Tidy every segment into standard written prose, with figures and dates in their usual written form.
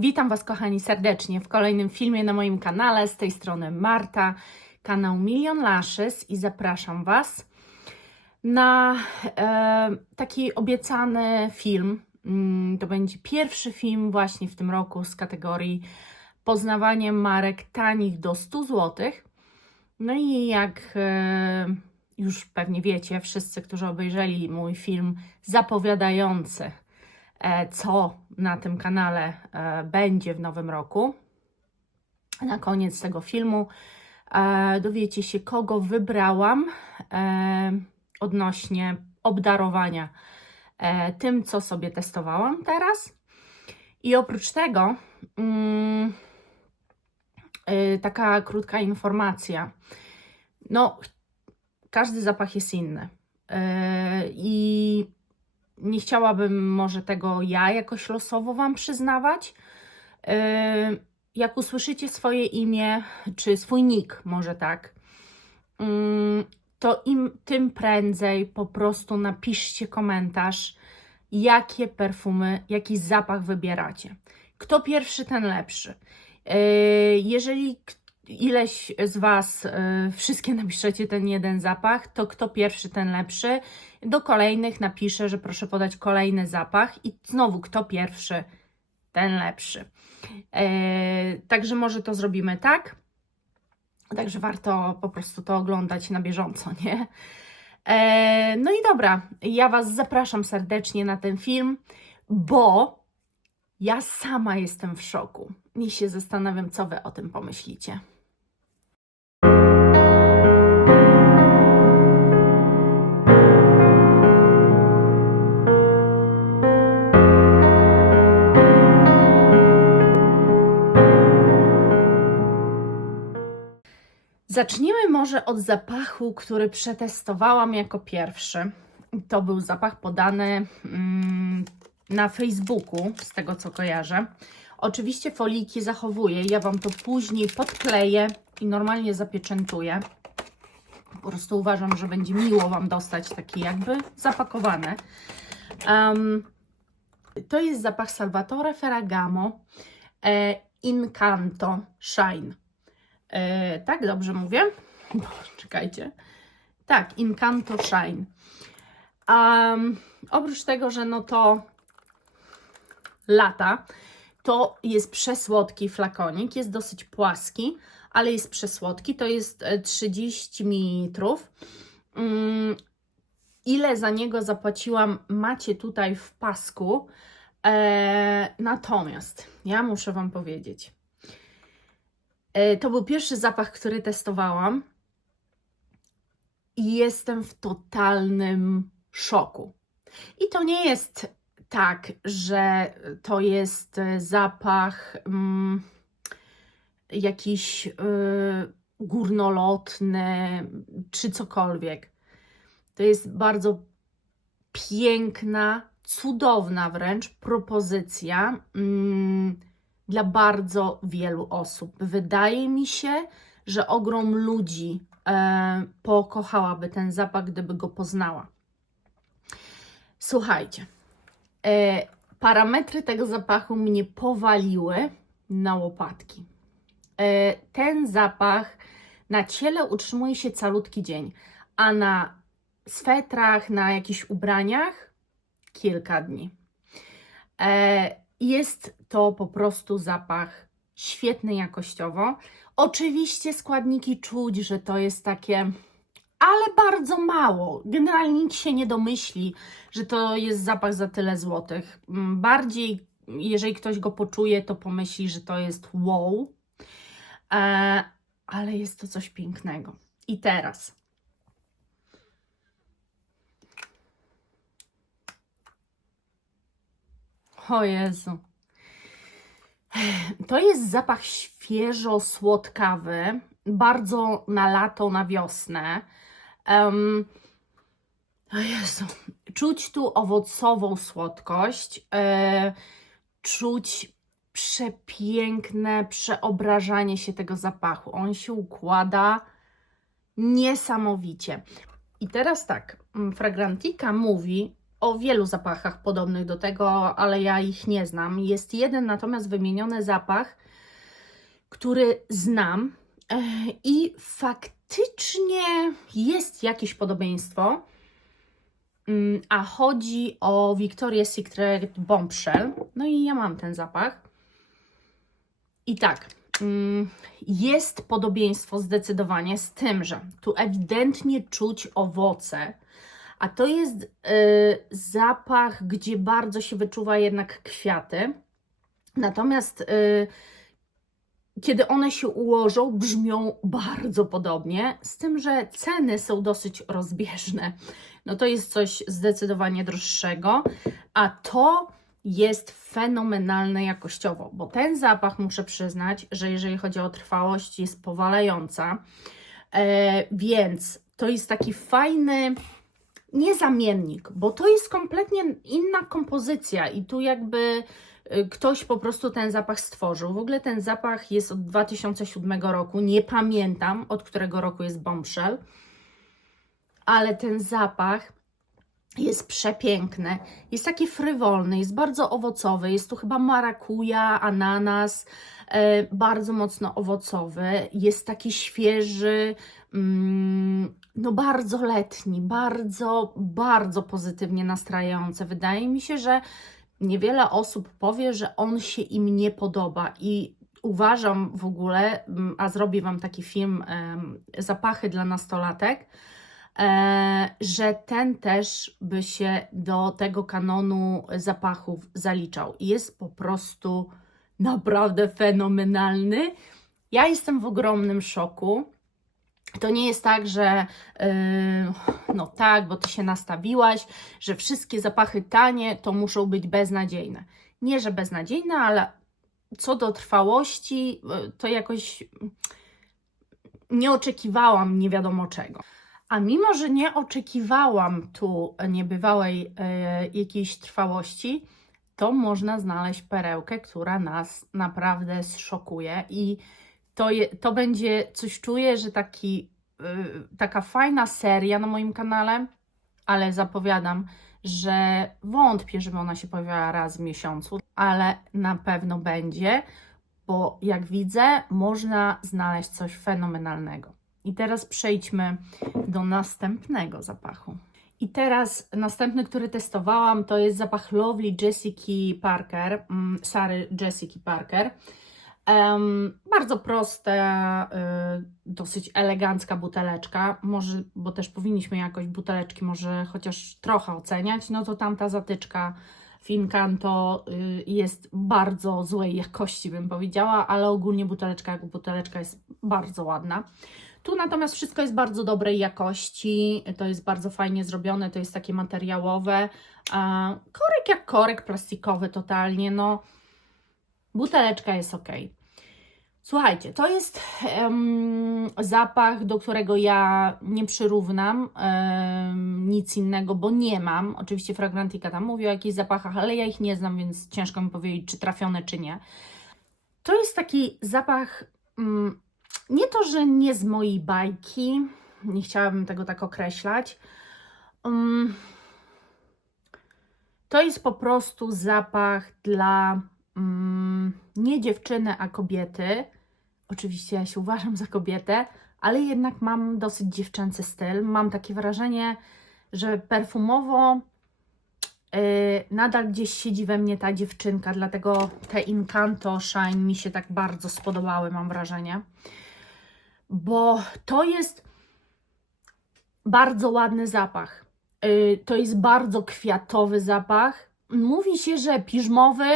Witam Was, kochani, serdecznie w kolejnym filmie na moim kanale. Z tej strony Marta, kanał Million Lashes, i zapraszam Was na taki obiecany film. To będzie pierwszy film właśnie w tym roku z kategorii poznawanie marek tanich do 100 zł. No i jak już pewnie wiecie, wszyscy, którzy obejrzeli mój film zapowiadający, co na tym kanale będzie w nowym roku, na koniec tego filmu dowiecie się, kogo wybrałam odnośnie obdarowania tym, co sobie testowałam teraz. I oprócz tego taka krótka informacja. No, każdy zapach jest inny i nie chciałabym może tego ja jakoś losowo Wam przyznawać. Jak usłyszycie swoje imię, czy swój nick, może tak, to tym prędzej po prostu napiszcie komentarz, jakie perfumy, jaki zapach wybieracie. Kto pierwszy, ten lepszy. Jeżeli ileś z Was wszystkie napiszecie ten jeden zapach, to kto pierwszy, ten lepszy. Do kolejnych napiszę, że proszę podać kolejny zapach i znowu kto pierwszy, ten lepszy. Także może to zrobimy tak. Także warto po prostu to oglądać na bieżąco, nie? No i dobra, ja Was zapraszam serdecznie na ten film, bo ja sama jestem w szoku i się zastanawiam, co Wy o tym pomyślicie. Zaczniemy może od zapachu, który przetestowałam jako pierwszy. To był zapach podany na Facebooku, z tego co kojarzę. Oczywiście folijki zachowuję, ja Wam to później podkleję i normalnie zapieczętuję. Po prostu uważam, że będzie miło Wam dostać taki jakby zapakowany. To jest zapach Salvatore Ferragamo Incanto Shine. Tak, dobrze mówię? Czekajcie. Tak, Incanto Shine. Oprócz tego, że no to lata, to jest przesłodki flakonik, jest dosyć płaski, ale jest przesłodki, to jest 30 ml. Ile za niego zapłaciłam, macie tutaj w pasku. Natomiast ja muszę Wam powiedzieć, to był pierwszy zapach, który testowałam i jestem w totalnym szoku. I to nie jest tak, że to jest zapach jakiś górnolotny czy cokolwiek. To jest bardzo piękna, cudowna wręcz propozycja dla bardzo wielu osób. Wydaje mi się, że ogrom ludzi pokochałaby ten zapach, gdyby go poznała. Słuchajcie, parametry tego zapachu mnie powaliły na łopatki. Ten zapach na ciele utrzymuje się calutki dzień, a na swetrach, na jakichś ubraniach kilka dni. Jest to po prostu zapach świetny jakościowo. Oczywiście składniki czuć, że to jest takie, ale bardzo mało. Generalnie nikt się nie domyśli, że to jest zapach za tyle złotych. Bardziej, jeżeli ktoś go poczuje, to pomyśli, że to jest wow. Ale jest to coś pięknego. I teraz o Jezu. To jest zapach świeżo-słodkawy, bardzo na lato, na wiosnę. O Jezu. Czuć tu owocową słodkość, czuć przepiękne przeobrażanie się tego zapachu. On się układa niesamowicie. I teraz tak, Fragrantica mówi, o wielu zapachach podobnych do tego, ale ja ich nie znam. Jest jeden natomiast wymieniony zapach, który znam i faktycznie jest jakieś podobieństwo, a chodzi o Victoria's Secret Bombshell. No i ja mam ten zapach. I tak, jest podobieństwo zdecydowanie, z tym, że tu ewidentnie czuć owoce, a to jest zapach, gdzie bardzo się wyczuwa jednak kwiaty. Natomiast kiedy one się ułożą, brzmią bardzo podobnie, z tym, że ceny są dosyć rozbieżne. No to jest coś zdecydowanie droższego, a to jest fenomenalne jakościowo, bo ten zapach, muszę przyznać, że jeżeli chodzi o trwałość, jest powalająca, więc to jest taki fajny, nie zamiennik, bo to jest kompletnie inna kompozycja i tu jakby ktoś po prostu ten zapach stworzył. W ogóle ten zapach jest od 2007 roku, nie pamiętam od którego roku jest Bombshell, ale ten zapach jest przepiękny, jest taki frywolny, jest bardzo owocowy, jest tu chyba marakuja, ananas, bardzo mocno owocowy, jest taki świeży, no bardzo letni, bardzo, bardzo pozytywnie nastrajający. Wydaje mi się, że niewiele osób powie, że on się im nie podoba i uważam w ogóle, a zrobię Wam taki film zapachy dla nastolatek, że ten też by się do tego kanonu zapachów zaliczał. Jest po prostu naprawdę fenomenalny. Ja jestem w ogromnym szoku. To nie jest tak, że no tak, bo Ty się nastawiłaś, że wszystkie zapachy tanie to muszą być beznadziejne. Nie, że beznadziejne, ale co do trwałości, to jakoś nie oczekiwałam nie wiadomo czego. A mimo, że nie oczekiwałam tu niebywałej jakiejś trwałości, to można znaleźć perełkę, która nas naprawdę zszokuje i to będzie coś, czuję, że taka fajna seria na moim kanale, ale zapowiadam, że wątpię, żeby ona się pojawiała raz w miesiącu, ale na pewno będzie, bo jak widzę, można znaleźć coś fenomenalnego. I teraz przejdźmy do następnego zapachu. I teraz następny, który testowałam, to jest zapach Lovely Jessica Parker, Sary Jessica Parker. Bardzo prosta, dosyć elegancka buteleczka, może, bo też powinniśmy jakoś buteleczki może chociaż trochę oceniać, no to tamta zatyczka Fincanto jest bardzo złej jakości, bym powiedziała, ale ogólnie buteleczka jak buteleczka jest bardzo ładna. Tu natomiast wszystko jest bardzo dobrej jakości, to jest bardzo fajnie zrobione, to jest takie materiałowe, korek jak korek, plastikowy totalnie, no buteleczka jest ok. Słuchajcie, to jest zapach, do którego ja nie przyrównam nic innego, bo nie mam. Oczywiście Fragrantica tam mówi o jakichś zapachach, ale ja ich nie znam, więc ciężko mi powiedzieć, czy trafione, czy nie. To jest taki zapach, nie to, że nie z mojej bajki, nie chciałabym tego tak określać. To jest po prostu zapach dla nie dziewczyny, a kobiety. Oczywiście ja się uważam za kobietę, ale jednak mam dosyć dziewczęcy styl. Mam takie wrażenie, że perfumowo nadal gdzieś siedzi we mnie ta dziewczynka, dlatego te Incanto Shine mi się tak bardzo spodobały, mam wrażenie. Bo to jest bardzo ładny zapach. To jest bardzo kwiatowy zapach. Mówi się, że piżmowy.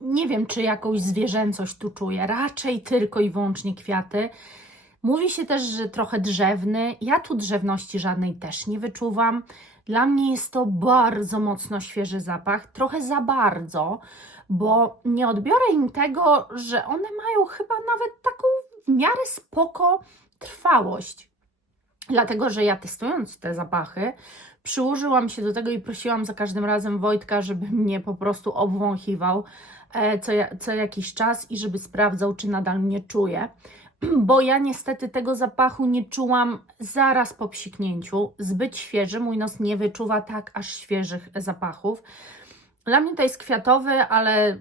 Nie wiem, czy jakąś zwierzęcość tu czuję. Raczej tylko i wyłącznie kwiaty. Mówi się też, że trochę drzewny. Ja tu drzewności żadnej też nie wyczuwam. Dla mnie jest to bardzo mocno świeży zapach. Trochę za bardzo, bo nie odbiorę im tego, że one mają chyba nawet taką w miarę spoko trwałość. Dlatego, że ja testując te zapachy, przyłożyłam się do tego i prosiłam za każdym razem Wojtka, żeby mnie po prostu obwąchiwał co jakiś czas i żeby sprawdzał, czy nadal mnie czuje. bo ja niestety tego zapachu nie czułam zaraz po psiknięciu. Zbyt świeży, mój nos nie wyczuwa tak aż świeżych zapachów. Dla mnie to jest kwiatowy, ale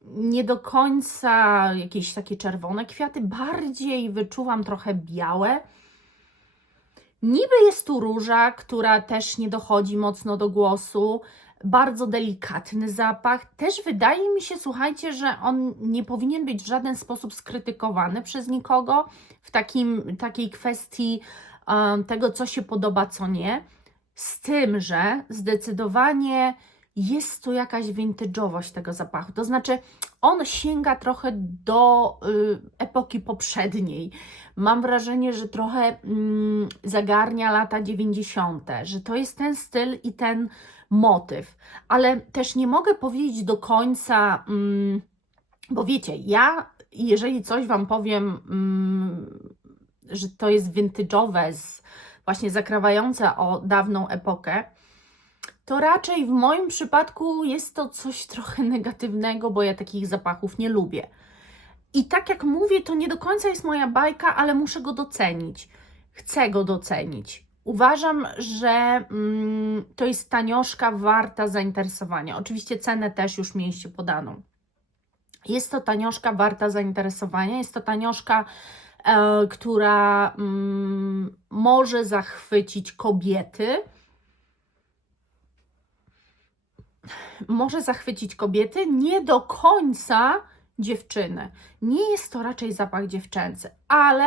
nie do końca jakieś takie czerwone kwiaty. Bardziej wyczuwam trochę białe. Niby jest tu róża, która też nie dochodzi mocno do głosu. Bardzo delikatny zapach. Też wydaje mi się, słuchajcie, że on nie powinien być w żaden sposób skrytykowany przez nikogo w takiej kwestii tego, co się podoba, co nie. Z tym, że zdecydowanie jest tu jakaś vintage'owość tego zapachu. To znaczy, on sięga trochę do epoki poprzedniej. Mam wrażenie, że trochę zagarnia lata 90., że to jest ten styl i ten motyw. Ale też nie mogę powiedzieć do końca, bo wiecie, ja jeżeli coś Wam powiem, że to jest vintage'owe, właśnie zakrawające o dawną epokę, to raczej w moim przypadku jest to coś trochę negatywnego, bo ja takich zapachów nie lubię. I tak jak mówię, to nie do końca jest moja bajka, ale muszę go docenić. Chcę go docenić. Uważam, że to jest tanioszka warta zainteresowania. Oczywiście cenę też już mieliście podaną. Jest to tanioszka warta zainteresowania. Jest to tanioszka, która może zachwycić kobiety. Może zachwycić kobiety, nie do końca dziewczyny. Nie jest to raczej zapach dziewczęcy, ale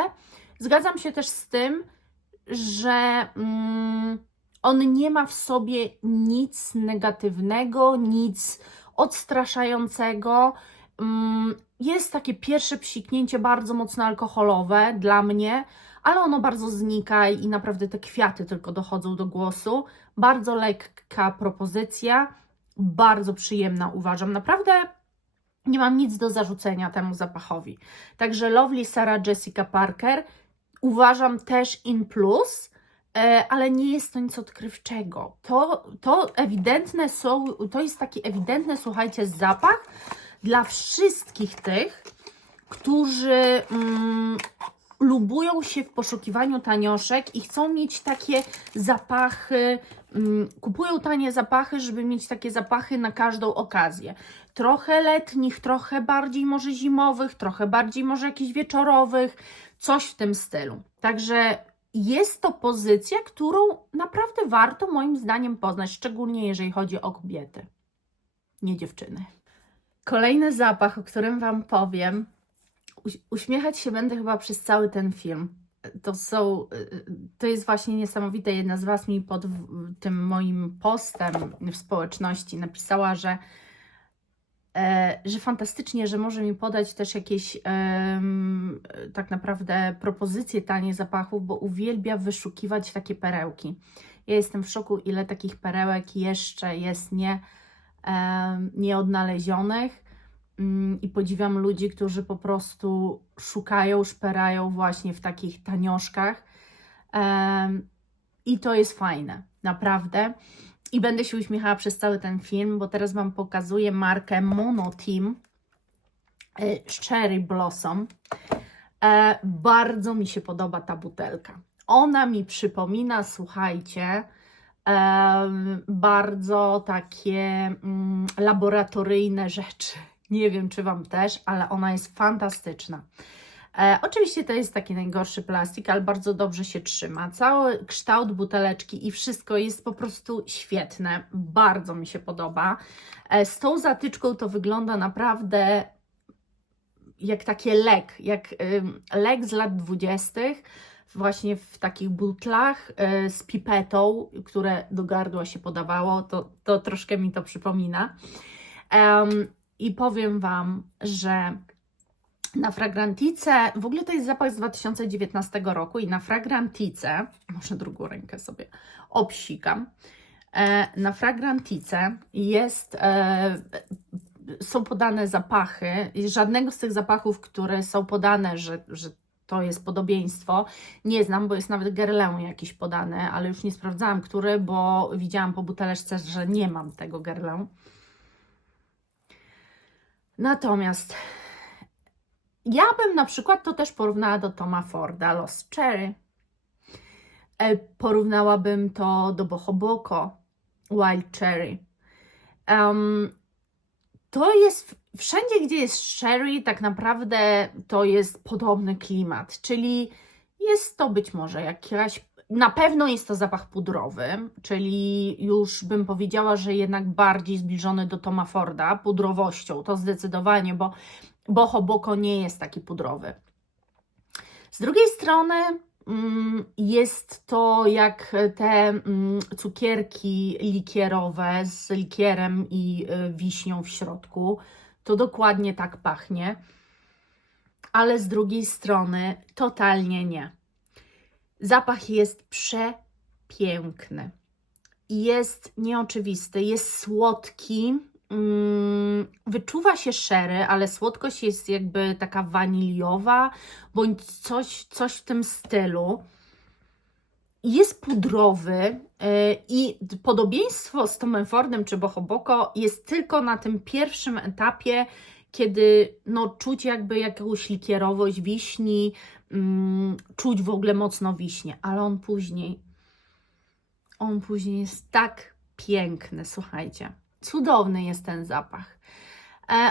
zgadzam się też z tym, że on nie ma w sobie nic negatywnego, nic odstraszającego. Jest takie pierwsze psiknięcie bardzo mocno alkoholowe dla mnie, ale ono bardzo znika i naprawdę te kwiaty tylko dochodzą do głosu. Bardzo lekka propozycja, bardzo przyjemna uważam. Naprawdę nie mam nic do zarzucenia temu zapachowi. Także Lovely Sarah Jessica Parker uważam też in plus, ale nie jest to nic odkrywczego. To ewidentne to jest taki ewidentny, słuchajcie, zapach dla wszystkich tych, którzy lubują się w poszukiwaniu tanioszek i chcą mieć takie zapachy, kupują tanie zapachy, żeby mieć takie zapachy na każdą okazję. Trochę letnich, trochę bardziej może zimowych, trochę bardziej może jakichś wieczorowych, coś w tym stylu. Także jest to pozycja, którą naprawdę warto moim zdaniem poznać, szczególnie jeżeli chodzi o kobiety, nie dziewczyny. Kolejny zapach, o którym Wam powiem, uśmiechać się będę chyba przez cały ten film. To jest właśnie niesamowite. Jedna z Was mi pod tym moim postem w społeczności napisała, że fantastycznie, że może mi podać też jakieś tak naprawdę propozycje tanie zapachów, bo uwielbia wyszukiwać takie perełki. Ja jestem w szoku, ile takich perełek jeszcze jest nieodnalezionych. I podziwiam ludzi, którzy po prostu szukają, szperają właśnie w takich tanioszkach. I to jest fajne, naprawdę. I będę się uśmiechała przez cały ten film, bo teraz Wam pokazuję markę Monoteam Cherry Blossom. Bardzo mi się podoba ta butelka. Ona mi przypomina, słuchajcie, bardzo takie laboratoryjne rzeczy. Nie wiem, czy Wam też, ale ona jest fantastyczna. Oczywiście to jest taki najgorszy plastik, ale bardzo dobrze się trzyma. Cały kształt buteleczki i wszystko jest po prostu świetne. Bardzo mi się podoba. Z tą zatyczką to wygląda naprawdę jak takie jak lek z lat 20., właśnie w takich butlach z pipetą, które do gardła się podawało. To troszkę mi to przypomina. I powiem Wam, że na Fragrantice, w ogóle to jest zapach z 2019 roku i na Fragrantice, może drugą rękę sobie obsikam, na Fragrantice są podane zapachy, żadnego z tych zapachów, które są podane, że to jest podobieństwo, nie znam, bo jest nawet Guerlain jakiś podany, ale już nie sprawdzałam, który, bo widziałam po buteleczce, że nie mam tego Guerlain. Natomiast Ja bym na przykład to też porównała do Toma Forda, Lost Cherry. Porównałabym to do Boho Boco, Wild Cherry. To jest wszędzie, gdzie jest sherry, tak naprawdę to jest podobny klimat, czyli jest to być może jakaś, na pewno jest to zapach pudrowy, czyli już bym powiedziała, że jednak bardziej zbliżony do Toma Forda pudrowością, to zdecydowanie, bo Boho Boco nie jest taki pudrowy. Z drugiej strony jest to jak te cukierki likierowe z likierem i wiśnią w środku. To dokładnie tak pachnie. Ale z drugiej strony totalnie nie. Zapach jest przepiękny. Jest nieoczywisty, jest słodki. Wyczuwa się sherry, ale słodkość jest jakby taka waniliowa, bądź coś w tym stylu. Jest pudrowy i podobieństwo z Tomem Fordem czy Boho Boco jest tylko na tym pierwszym etapie, kiedy czuć jakby jakąś likierowość wiśni, czuć w ogóle mocno wiśnie, ale on później jest tak piękny, słuchajcie. Cudowny jest ten zapach.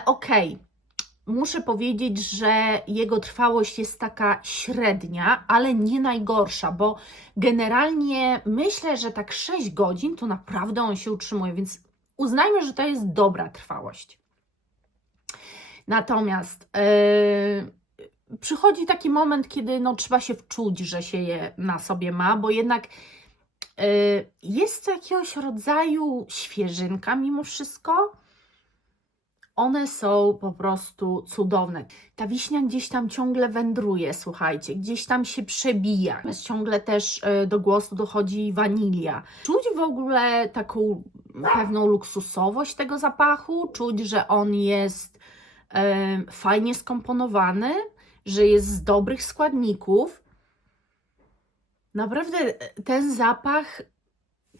Okej. Muszę powiedzieć, że jego trwałość jest taka średnia, ale nie najgorsza, bo generalnie myślę, że tak 6 godzin to naprawdę on się utrzymuje, więc uznajmy, że to jest dobra trwałość. Natomiast przychodzi taki moment, kiedy trzeba się wczuć, że się je na sobie ma, bo jednak jest to jakiegoś rodzaju świeżynka mimo wszystko. One są po prostu cudowne. Ta wiśnia gdzieś tam ciągle wędruje, słuchajcie, gdzieś tam się przebija. Ciągle też do głosu dochodzi wanilia. Czuć w ogóle taką pewną luksusowość tego zapachu, czuć, że on jest fajnie skomponowany, że jest z dobrych składników. Naprawdę ten zapach,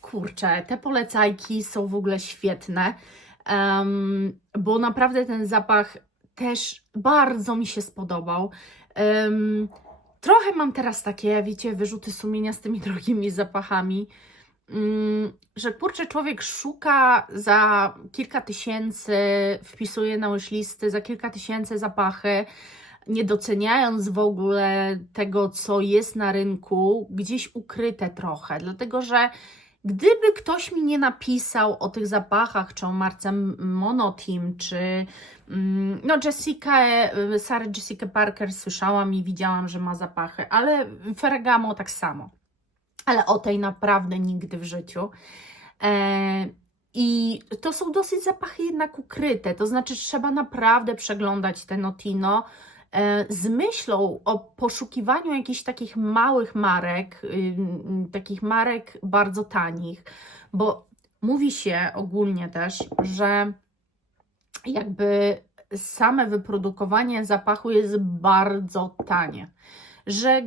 kurczę, te polecajki są w ogóle świetne. Bo naprawdę ten zapach też bardzo mi się spodobał. Trochę mam teraz takie, wiecie, wyrzuty sumienia z tymi drogimi zapachami, że kurczę, człowiek szuka za kilka tysięcy, wpisuje na wishlisty za kilka tysięcy zapachy, nie doceniając w ogóle tego, co jest na rynku, gdzieś ukryte trochę, dlatego że gdyby ktoś mi nie napisał o tych zapachach, czy o marce Monoteam, czy Sarah Jessica Parker słyszałam i widziałam, że ma zapachy, ale Ferragamo tak samo. Ale o tej naprawdę nigdy w życiu. I to są dosyć zapachy jednak ukryte, to znaczy trzeba naprawdę przeglądać te Notino z myślą o poszukiwaniu jakichś takich małych marek, takich marek bardzo tanich, bo mówi się ogólnie też, że jakby same wyprodukowanie zapachu jest bardzo tanie, że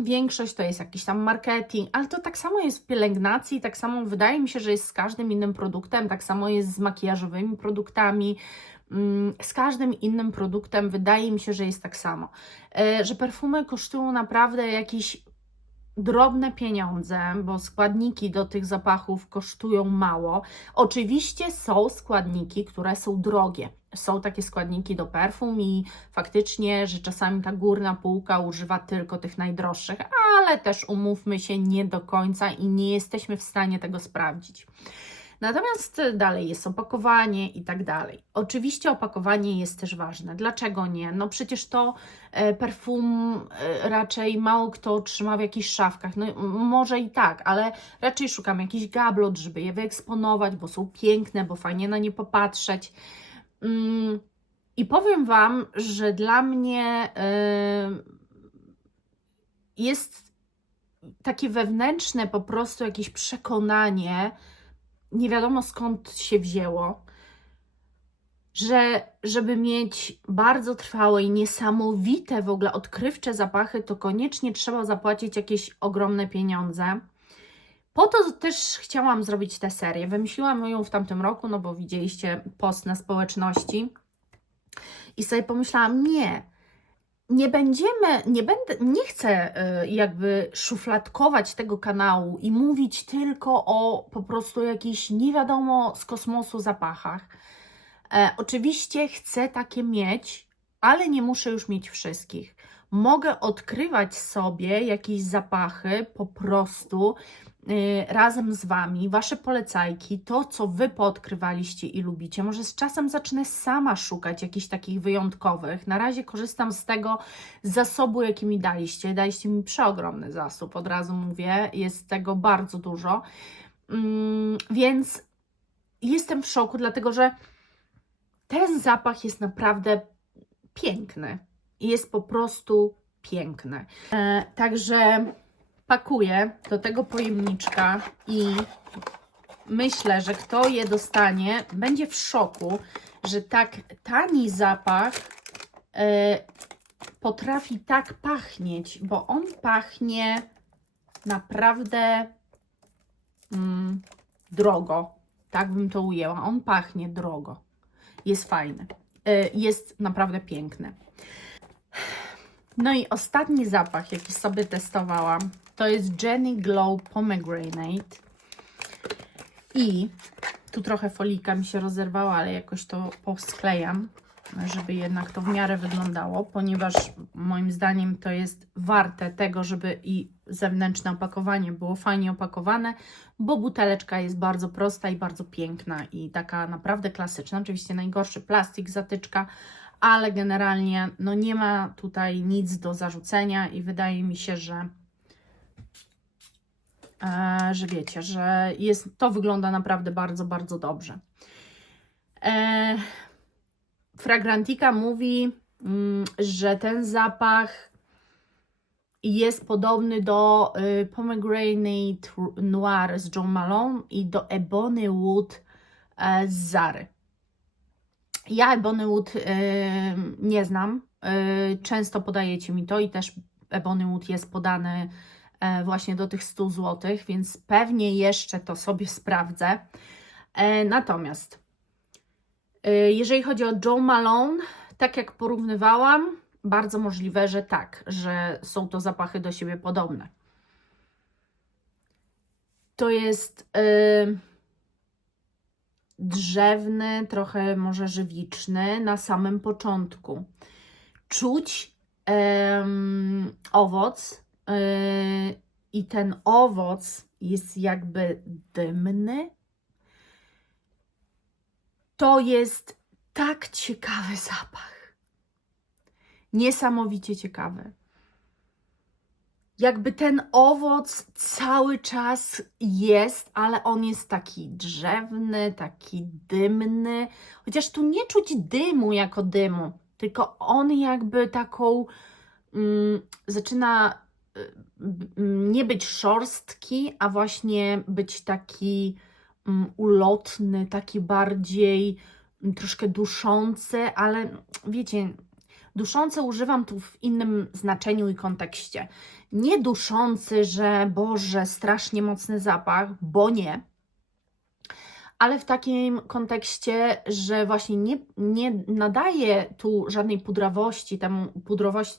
większość to jest jakiś tam marketing, ale to tak samo jest w pielęgnacji, tak samo wydaje mi się, że jest z każdym innym produktem, tak samo jest z makijażowymi produktami, z każdym innym produktem wydaje mi się, że jest tak samo, że perfumy kosztują naprawdę jakieś drobne pieniądze, bo składniki do tych zapachów kosztują mało. Oczywiście są składniki, które są drogie. Są takie składniki do perfum i faktycznie, że czasami ta górna półka używa tylko tych najdroższych, ale też umówmy się, nie do końca i nie jesteśmy w stanie tego sprawdzić. Natomiast dalej jest opakowanie i tak dalej. Oczywiście opakowanie jest też ważne. Dlaczego nie? No przecież to perfum raczej mało kto trzyma w jakichś szafkach. No może i tak, ale raczej szukam jakichś gablot, żeby je wyeksponować, bo są piękne, bo fajnie na nie popatrzeć. I powiem Wam, że dla mnie jest takie wewnętrzne po prostu jakieś przekonanie, nie wiadomo skąd się wzięło, że żeby mieć bardzo trwałe i niesamowite w ogóle odkrywcze zapachy, to koniecznie trzeba zapłacić jakieś ogromne pieniądze. Po to też chciałam zrobić tę serię. Wymyśliłam ją w tamtym roku, no bo widzieliście post na społeczności i sobie pomyślałam, nie, nie chcę jakby szufladkować tego kanału i mówić tylko o po prostu jakichś nie wiadomo z kosmosu zapachach. Oczywiście chcę takie mieć, ale nie muszę już mieć wszystkich. Mogę odkrywać sobie jakieś zapachy po prostu razem z Wami, Wasze polecajki, to co Wy poodkrywaliście i lubicie. Może z czasem zacznę sama szukać jakichś takich wyjątkowych. Na razie korzystam z tego zasobu, jaki mi daliście. Daliście mi przeogromny zasób, od razu mówię, jest tego bardzo dużo. Więc jestem w szoku, dlatego że ten zapach jest naprawdę piękny. Jest po prostu piękny. Także pakuję do tego pojemniczka i myślę, że kto je dostanie, będzie w szoku, że tak tani zapach potrafi tak pachnieć, bo on pachnie naprawdę drogo. Tak bym to ujęła. On pachnie drogo. Jest fajny. Jest naprawdę piękny. No i ostatni zapach, jaki sobie testowałam, to jest Jenny Glow Pomegranate. I tu trochę folika mi się rozerwała, ale jakoś to posklejam, żeby jednak to w miarę wyglądało, ponieważ moim zdaniem to jest warte tego, żeby i zewnętrzne opakowanie było fajnie opakowane, bo buteleczka jest bardzo prosta i bardzo piękna i taka naprawdę klasyczna. Oczywiście najgorszy plastik, zatyczka, ale generalnie no nie ma tutaj nic do zarzucenia i wydaje mi się, że wiecie, że to wygląda naprawdę bardzo, bardzo dobrze. Fragrantica mówi, że ten zapach jest podobny do Pomegranate Noir z Jo Malone i do Ebony Wood z Zary. Ja Ebony Wood nie znam, często podajecie mi to i też Ebony Wood jest podany właśnie do tych 100 zł, więc pewnie jeszcze to sobie sprawdzę. Natomiast jeżeli chodzi o Jo Malone, tak jak porównywałam, bardzo możliwe, że tak, że są to zapachy do siebie podobne. To jest drzewny, trochę może żywiczny na samym początku. Czuć owoc i ten owoc jest jakby dymny. To jest tak ciekawy zapach. Niesamowicie ciekawy. Jakby ten owoc cały czas jest, ale on jest taki drzewny, taki dymny. Chociaż tu nie czuć dymu jako dymu, tylko on jakby taką zaczyna nie być szorstki, a właśnie być taki ulotny, taki bardziej troszkę duszący, ale wiecie, duszący używam tu w innym znaczeniu i kontekście. Nie duszący, że Boże, strasznie mocny zapach, bo nie, ale w takim kontekście, że właśnie nie nadaje tu żadnej pudrowości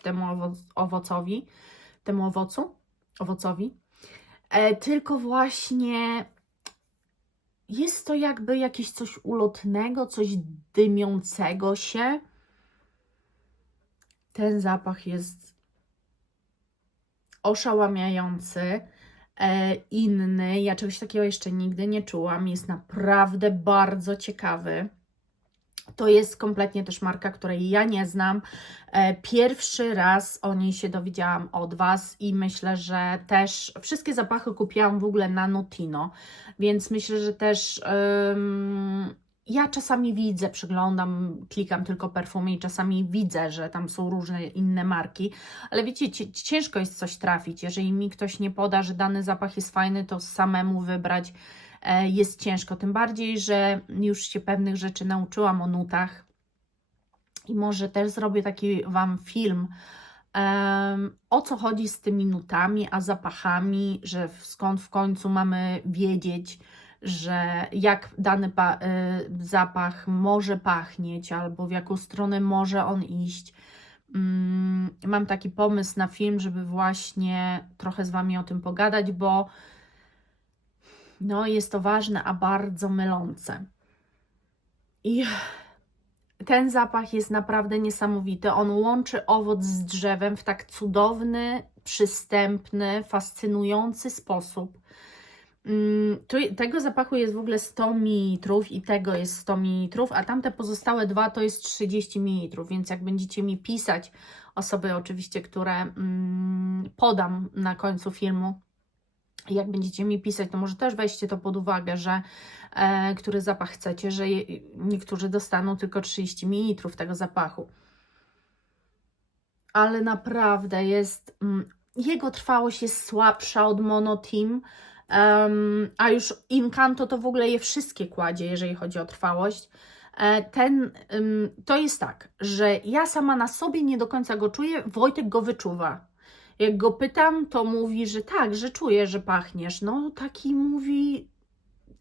temu owocowi, tylko właśnie jest to jakby jakieś coś ulotnego, coś dymiącego się. Ten zapach jest oszałamiający, inny. Ja czegoś takiego jeszcze nigdy nie czułam. Jest naprawdę bardzo ciekawy. To jest kompletnie też marka, której ja nie znam. Pierwszy raz o niej się dowiedziałam od Was i myślę, że też wszystkie zapachy kupiłam w ogóle na Notino, więc myślę, że też ja czasami widzę, przyglądam, klikam tylko perfumy i czasami widzę, że tam są różne inne marki, ale wiecie, ciężko jest coś trafić. Jeżeli mi ktoś nie poda, że dany zapach jest fajny, to samemu wybrać jest ciężko. Tym bardziej, że już się pewnych rzeczy nauczyłam o nutach i może też zrobię taki Wam film, o co chodzi z tymi nutami, a zapachami, że skąd w końcu mamy wiedzieć, że jak dany zapach może pachnieć, albo w jaką stronę może on iść. mam taki pomysł na film, żeby właśnie trochę z Wami o tym pogadać, bo no, jest to ważne, a bardzo mylące. I ten zapach jest naprawdę niesamowity. On łączy owoc z drzewem w tak cudowny, przystępny, fascynujący sposób. Tego zapachu jest w ogóle 100 ml i tego jest 100 ml, a tamte pozostałe dwa to jest 30 ml, więc jak będziecie mi pisać, osoby oczywiście, które podam na końcu filmu, jak będziecie mi pisać, to może też weźcie to pod uwagę, że który zapach chcecie, że niektórzy dostaną tylko 30 ml tego zapachu. Ale naprawdę jest, jego trwałość jest słabsza od Mono Team, a już Incanto to w ogóle je wszystkie kładzie, jeżeli chodzi o trwałość. To jest tak, że ja sama na sobie nie do końca go czuję, Wojtek go wyczuwa. Jak go pytam, to mówi, że tak, że czuje, że pachniesz. No taki mówi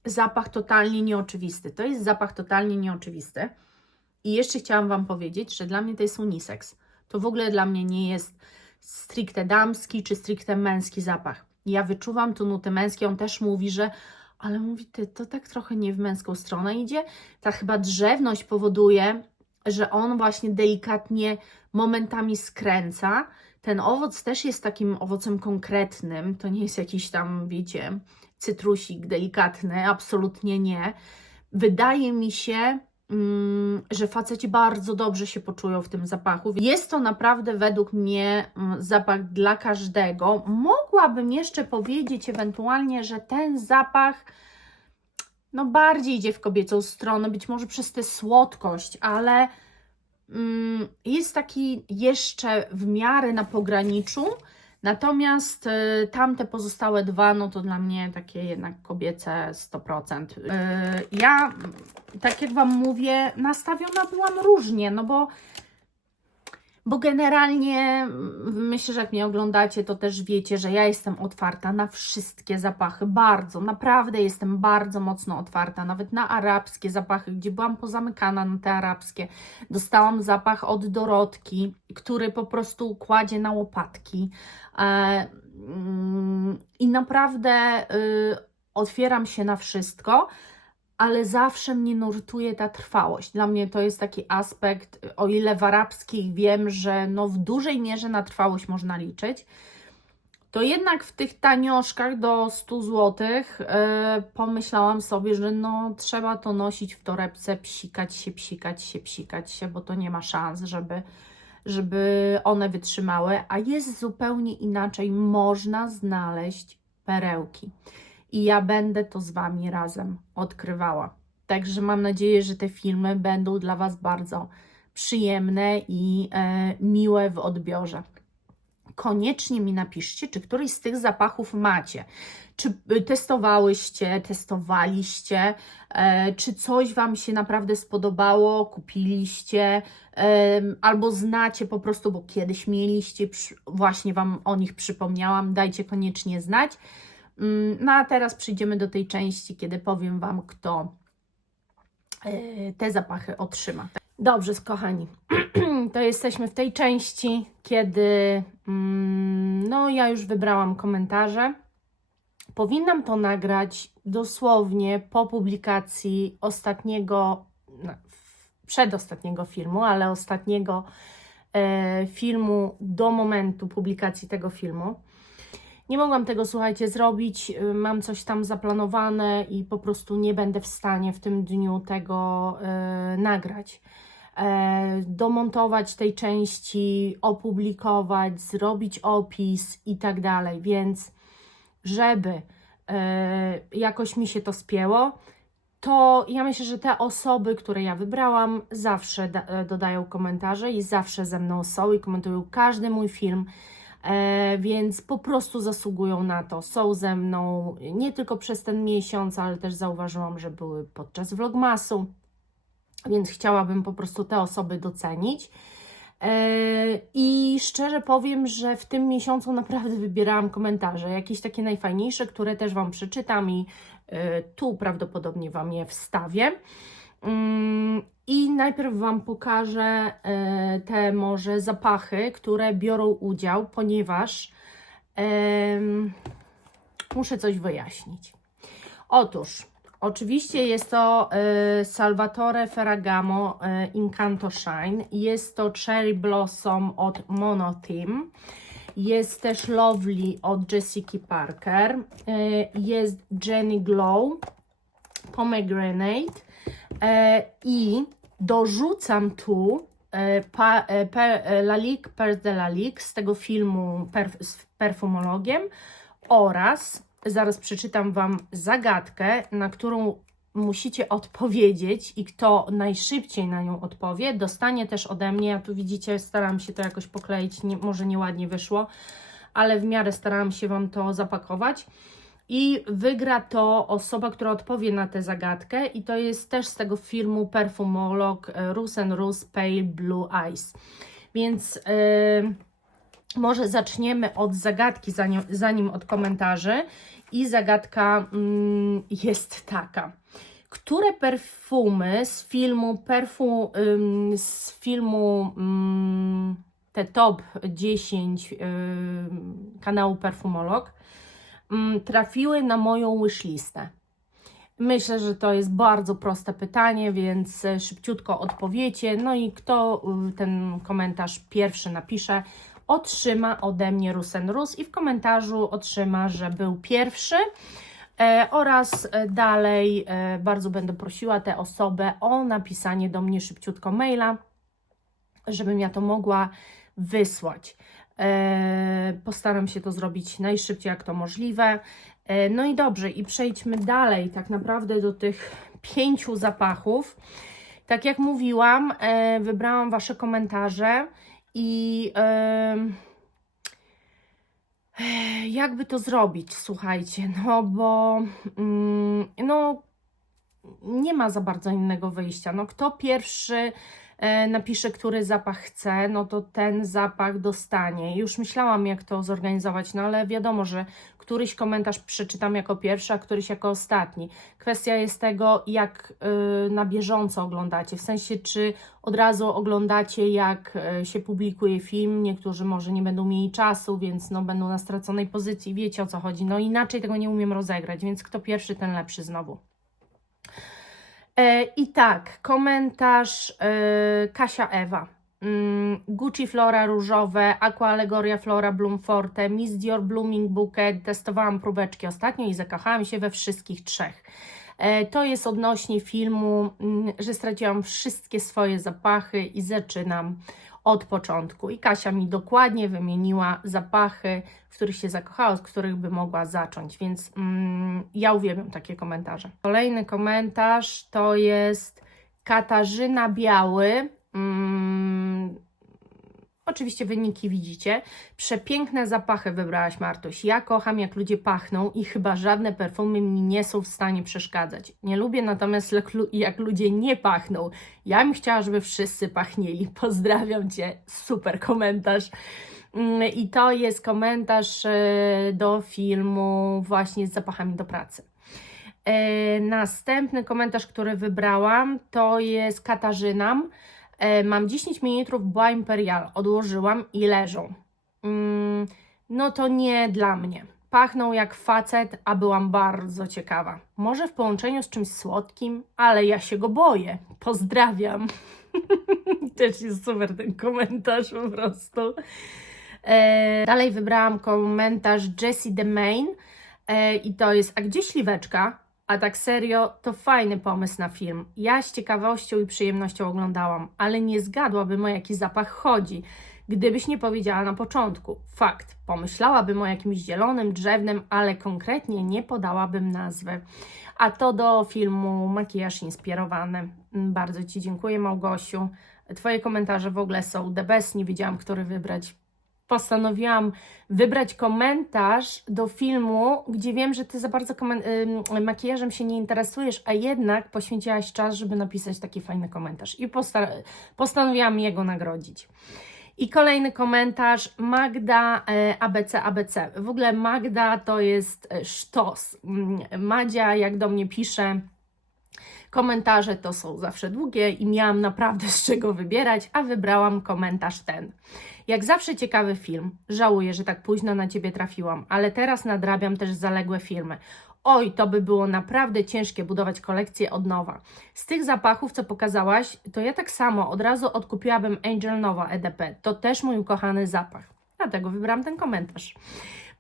zapach totalnie nieoczywisty. To jest zapach totalnie nieoczywisty. I jeszcze chciałam Wam powiedzieć, że dla mnie to jest unisex. To w ogóle dla mnie nie jest stricte damski czy stricte męski zapach. Ja wyczuwam tu nuty męskie, on też mówi, że ale mówi, ty, to tak trochę nie w męską stronę idzie. Ta chyba drzewność powoduje, że on właśnie delikatnie momentami skręca. Ten owoc też jest takim owocem konkretnym, to nie jest jakiś tam, wiecie, cytrusik delikatny, absolutnie nie. Wydaje mi się, że faceci bardzo dobrze się poczują w tym zapachu. Jest to naprawdę według mnie zapach dla każdego. Mogłabym jeszcze powiedzieć ewentualnie, że ten zapach no bardziej idzie w kobiecą stronę, być może przez tę słodkość, ale jest taki jeszcze w miarę na pograniczu. Natomiast tamte pozostałe dwa, no to dla mnie takie jednak kobiece 100%. Ja, tak jak Wam mówię, nastawiona byłam różnie, no bo generalnie myślę, że jak mnie oglądacie, to też wiecie, że ja jestem otwarta na wszystkie zapachy, bardzo, naprawdę jestem bardzo mocno otwarta, nawet na arabskie zapachy, gdzie byłam pozamykana na te arabskie. Dostałam zapach od Dorotki, który po prostu kładzie na łopatki i naprawdę otwieram się na wszystko, ale zawsze mnie nurtuje ta trwałość. Dla mnie to jest taki aspekt, o ile w arabskich wiem, że no w dużej mierze na trwałość można liczyć, to jednak w tych tanioszkach do 100 zł pomyślałam sobie, że no trzeba to nosić w torebce, psikać się, bo to nie ma szans, żeby one wytrzymały, a jest zupełnie inaczej, można znaleźć perełki. I ja będę to z Wami razem odkrywała. Także mam nadzieję, że te filmy będą dla Was bardzo przyjemne i miłe w odbiorze. Koniecznie mi napiszcie, czy któryś z tych zapachów macie. Czy testowaliście, czy coś Wam się naprawdę spodobało, kupiliście, albo znacie po prostu, bo kiedyś mieliście, właśnie Wam o nich przypomniałam, dajcie koniecznie znać. No a teraz przyjdziemy do tej części, kiedy powiem Wam, kto te zapachy otrzyma. Dobrze, kochani, to jesteśmy w tej części, kiedy no ja już wybrałam komentarze. Powinnam to nagrać dosłownie po publikacji ostatniego, no, przedostatniego filmu, ale ostatniego filmu do momentu publikacji tego filmu. Nie mogłam tego, słuchajcie, zrobić, mam coś tam zaplanowane i po prostu nie będę w stanie w tym dniu tego nagrać. Domontować tej części, opublikować, zrobić opis i tak dalej, więc żeby jakoś mi się to spięło, to ja myślę, że te osoby, które ja wybrałam, zawsze dodają komentarze i zawsze ze mną są i komentują każdy mój film. Więc po prostu zasługują na to. Są ze mną nie tylko przez ten miesiąc, ale też zauważyłam, że były podczas vlogmasu, więc chciałabym po prostu te osoby docenić. I szczerze powiem, że w tym miesiącu naprawdę wybierałam komentarze, jakieś takie najfajniejsze, które też Wam przeczytam i tu prawdopodobnie Wam je wstawię. I najpierw Wam pokażę te może zapachy, które biorą udział, ponieważ muszę coś wyjaśnić. Otóż, oczywiście jest to Salvatore Ferragamo Incanto Shine, jest to Cherry Blossom od Monotheme, jest też Lovely od Jessica Parker, jest Jenny Glow Pomegranate i dorzucam tu Lalique Perle de Lalique z tego filmu z perfumologiem oraz zaraz przeczytam Wam zagadkę, na którą musicie odpowiedzieć i kto najszybciej na nią odpowie, dostanie też ode mnie. Ja tu widzicie, starałam się to jakoś pokleić, może nieładnie wyszło, ale w miarę starałam się Wam to zapakować. I wygra to osoba, która odpowie na tę zagadkę i to jest też z tego filmu Perfumolog Rose & Rose Pale Blue Eyes. Więc może zaczniemy od zagadki, zanim od komentarzy. I zagadka jest taka. Które perfumy z filmu te top 10 kanału Perfumolog trafiły na moją wishlistę? Myślę, że to jest bardzo proste pytanie, więc szybciutko odpowiecie. No i kto ten komentarz pierwszy napisze, otrzyma ode mnie Rose & Rose i w komentarzu otrzyma, że był pierwszy. Oraz dalej bardzo będę prosiła tę osobę o napisanie do mnie szybciutko maila, żebym ja to mogła wysłać. Postaram się to zrobić najszybciej jak to możliwe. No i dobrze, i przejdźmy dalej tak naprawdę do tych 5 zapachów. Tak jak mówiłam, wybrałam Wasze komentarze i jakby to zrobić, słuchajcie, no bo no nie ma za bardzo innego wyjścia. No kto pierwszy napisze, który zapach chce, no to ten zapach dostanie. Już myślałam, jak to zorganizować, no ale wiadomo, że któryś komentarz przeczytam jako pierwszy, a któryś jako ostatni. Kwestia jest tego, jak na bieżąco oglądacie, w sensie, czy od razu oglądacie, jak się publikuje film. Niektórzy może nie będą mieli czasu, więc no, będą na straconej pozycji, wiecie o co chodzi. No inaczej tego nie umiem rozegrać, więc kto pierwszy, ten lepszy znowu. I tak, komentarz Kasia Ewa. Gucci Flora różowe, Aqua Allegoria Flora Bloom Forte, Miss Dior Blooming Bouquet. Testowałam próbeczki ostatnio i zakochałam się we wszystkich 3. To jest odnośnie filmu, że straciłam wszystkie swoje zapachy i zaczynam od początku. I Kasia mi dokładnie wymieniła zapachy, w których się zakochała, z których by mogła zacząć, więc ja uwielbiam takie komentarze. Kolejny komentarz to jest Katarzyna Biały. Oczywiście wyniki widzicie. Przepiękne zapachy wybrałaś, Martuś. Ja kocham, jak ludzie pachną i chyba żadne perfumy mi nie są w stanie przeszkadzać. Nie lubię natomiast, jak ludzie nie pachną. Ja bym chciała, żeby wszyscy pachnieli. Pozdrawiam Cię. Super komentarz. I to jest komentarz do filmu właśnie z zapachami do pracy. Następny komentarz, który wybrałam, to jest Katarzyna. Mam 10 ml Bois Imperial, odłożyłam i leżą. No to nie dla mnie. Pachną jak facet, a byłam bardzo ciekawa. Może w połączeniu z czymś słodkim, ale ja się go boję. Pozdrawiam. Też jest super ten komentarz po prostu. Dalej wybrałam komentarz Jessie The Main i to jest: a gdzie śliweczka? A tak serio, to fajny pomysł na film. Ja z ciekawością i przyjemnością oglądałam, ale nie zgadłabym, o jaki zapach chodzi, gdybyś nie powiedziała na początku. Fakt, pomyślałabym o jakimś zielonym, drzewnym, ale konkretnie nie podałabym nazwy. A to do filmu Makijaż Inspirowany. Bardzo Ci dziękuję, Małgosiu. Twoje komentarze w ogóle są the best, nie wiedziałam, który wybrać. Postanowiłam wybrać komentarz do filmu, gdzie wiem, że Ty za bardzo makijażem się nie interesujesz, a jednak poświęciłaś czas, żeby napisać taki fajny komentarz. I postanowiłam jego nagrodzić. I kolejny komentarz Magda ABC. W ogóle Magda to jest sztos. Madzia, jak do mnie pisze, Komentarze to są zawsze długie i miałam naprawdę z czego wybierać, a wybrałam komentarz ten. Jak zawsze ciekawy film. Żałuję, że tak późno na Ciebie trafiłam, ale teraz nadrabiam też zaległe filmy. Oj, to by było naprawdę ciężkie budować kolekcję od nowa. Z tych zapachów, co pokazałaś, to ja tak samo od razu odkupiłabym Angel Nova EDP. To też mój ukochany zapach. Dlatego wybrałam ten komentarz.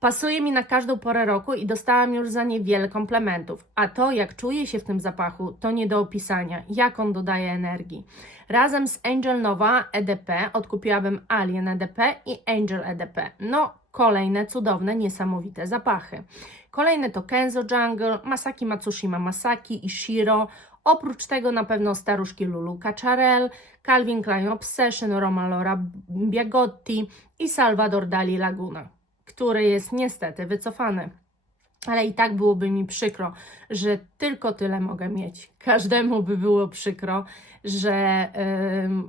Pasuje mi na każdą porę roku i dostałam już za nie wiele komplementów. A to, jak czuję się w tym zapachu, to nie do opisania. Jak on dodaje energii. Razem z Angel Nova EDP odkupiłabym Alien EDP i Angel EDP. No, kolejne cudowne, niesamowite zapachy. Kolejne to Kenzo Jungle, Masaki Matsushima Masaki i Shiro. Oprócz tego na pewno staruszki Lulu Cacciarel, Calvin Klein Obsession, Roma Laura Biagotti i Salvador Dali Laguna, który jest niestety wycofany. Ale i tak byłoby mi przykro, że tylko tyle mogę mieć. Każdemu by było przykro, że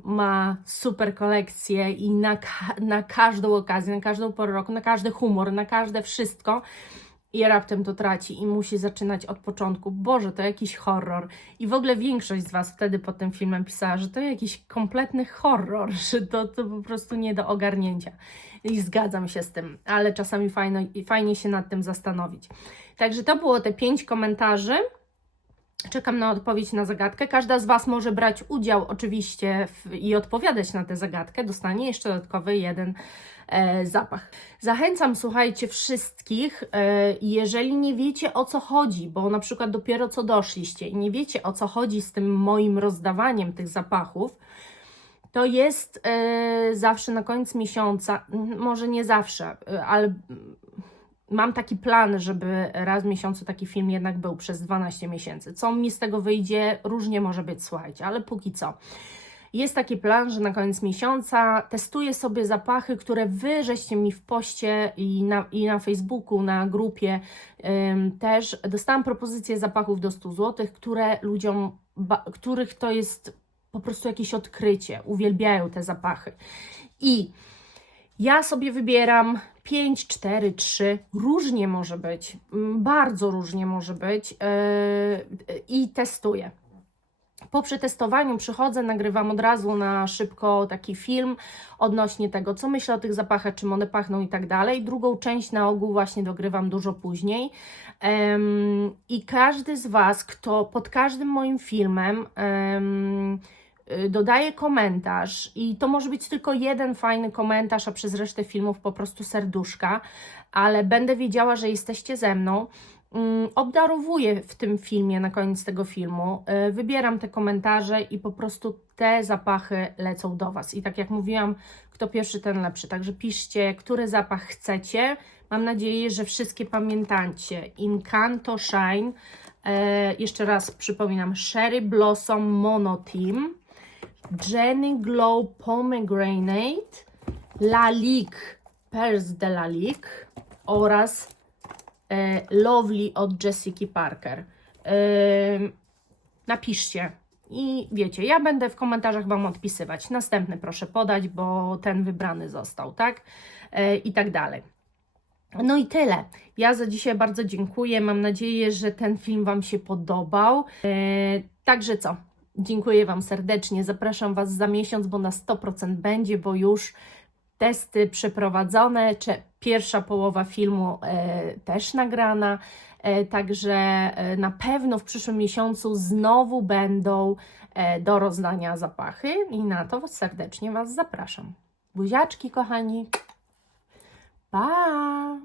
ma super kolekcję i na każdą okazję, na każdą porę roku, na każdy humor, na każde wszystko i raptem to traci i musi zaczynać od początku. Boże, to jakiś horror. I w ogóle większość z Was wtedy pod tym filmem pisała, że to jakiś kompletny horror, że to po prostu nie do ogarnięcia. I zgadzam się z tym, ale czasami fajnie się nad tym zastanowić. Także to było te 5 komentarzy. Czekam na odpowiedź na zagadkę. Każda z Was może brać udział oczywiście i odpowiadać na tę zagadkę. Dostanie jeszcze dodatkowy jeden zapach. Zachęcam, słuchajcie, wszystkich, jeżeli nie wiecie, o co chodzi, bo na przykład dopiero co doszliście i nie wiecie, o co chodzi z tym moim rozdawaniem tych zapachów, to jest zawsze na koniec miesiąca, może nie zawsze, ale mam taki plan, żeby raz w miesiącu taki film jednak był przez 12 miesięcy. Co mi z tego wyjdzie, różnie może być, słuchajcie, ale póki co. Jest taki plan, że na koniec miesiąca testuję sobie zapachy, które Wy żeście mi w poście i na Facebooku, na grupie też dostałam propozycje zapachów do 100 zł, które ludziom, których to jest po prostu jakieś odkrycie, uwielbiają te zapachy. I ja sobie wybieram 5, 4, 3, różnie może być, bardzo różnie może być i testuję. Po przetestowaniu przychodzę, nagrywam od razu na szybko taki film odnośnie tego, co myślę o tych zapachach, czym one pachną i tak dalej. Drugą część na ogół właśnie dogrywam dużo później. I każdy z Was, kto pod każdym moim filmem dodaje komentarz i to może być tylko jeden fajny komentarz, a przez resztę filmów po prostu serduszka, ale będę wiedziała, że jesteście ze mną. Obdarowuję w tym filmie, na koniec tego filmu, wybieram te komentarze i po prostu te zapachy lecą do Was. I tak jak mówiłam, kto pierwszy, ten lepszy. Także piszcie, który zapach chcecie. Mam nadzieję, że wszystkie pamiętacie. Incanto Shine, jeszcze raz przypominam, Cherry Blossom Monoteam, Jenny Glow Pomegranate, Lalique, Perles de Lalique oraz Lovely od Jessica Parker. Napiszcie i wiecie, ja będę w komentarzach Wam odpisywać. Następny proszę podać, bo ten wybrany został, tak? I tak dalej. No i tyle. Ja za dzisiaj bardzo dziękuję. Mam nadzieję, że ten film Wam się podobał. Także co? Dziękuję Wam serdecznie. Zapraszam Was za miesiąc, bo na 100% będzie, bo już testy przeprowadzone, czy pierwsza połowa filmu też nagrana, także na pewno w przyszłym miesiącu znowu będą do rozdania zapachy i na to serdecznie Was zapraszam. Buziaczki, kochani. Pa!